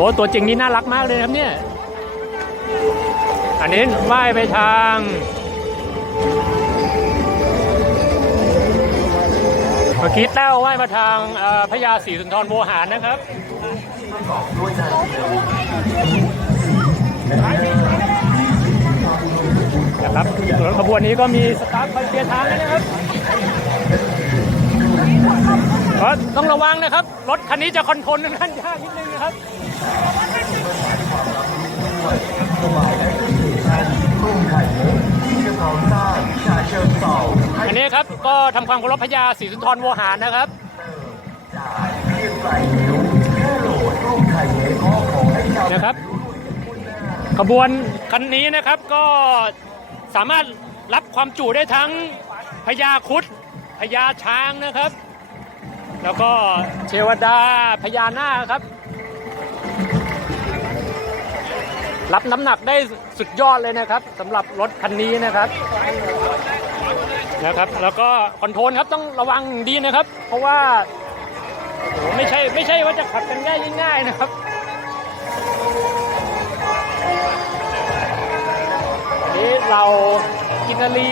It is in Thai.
อ้ตัวจริงนี่น่ารักมากเลยครับเนี่ย อันนี้ว่ายไปทางเมื่อกี้แต้วว่ายมาทางเอ่อพญาศรีสุนทรโวหารนะครับนะครับส่วนขบวนนี้ก็มีสตาฟคอยเคลียร์ทางด้วยนะครับ ต้องระวังนะครับ รถคันนี้จะคอนโทรลค่อนข้างยากนิดนึงนะครับอันนี้ครับก็ทำความเคารพพญาศรีสุนทรโวหารนะครับนะครับ ขบวนคันนี้นะครับก็สามารถรับความจุได้ทั้งพญาครุดพญาช้างนะครับ แล้วก็เทวดาพญานาคครับ รับน้ำหนักได้สุดยอดเลยนะครับสำหรับรถคันนี้นะครับนะครับ แล้วก็คอนโทรลครับต้องระวังดีนะครับ เพราะว่าโอ้ไม่ใช่ไม่ใช่ว่าจะขับกันได้ง่ายๆนะครับนี้เรากินนารี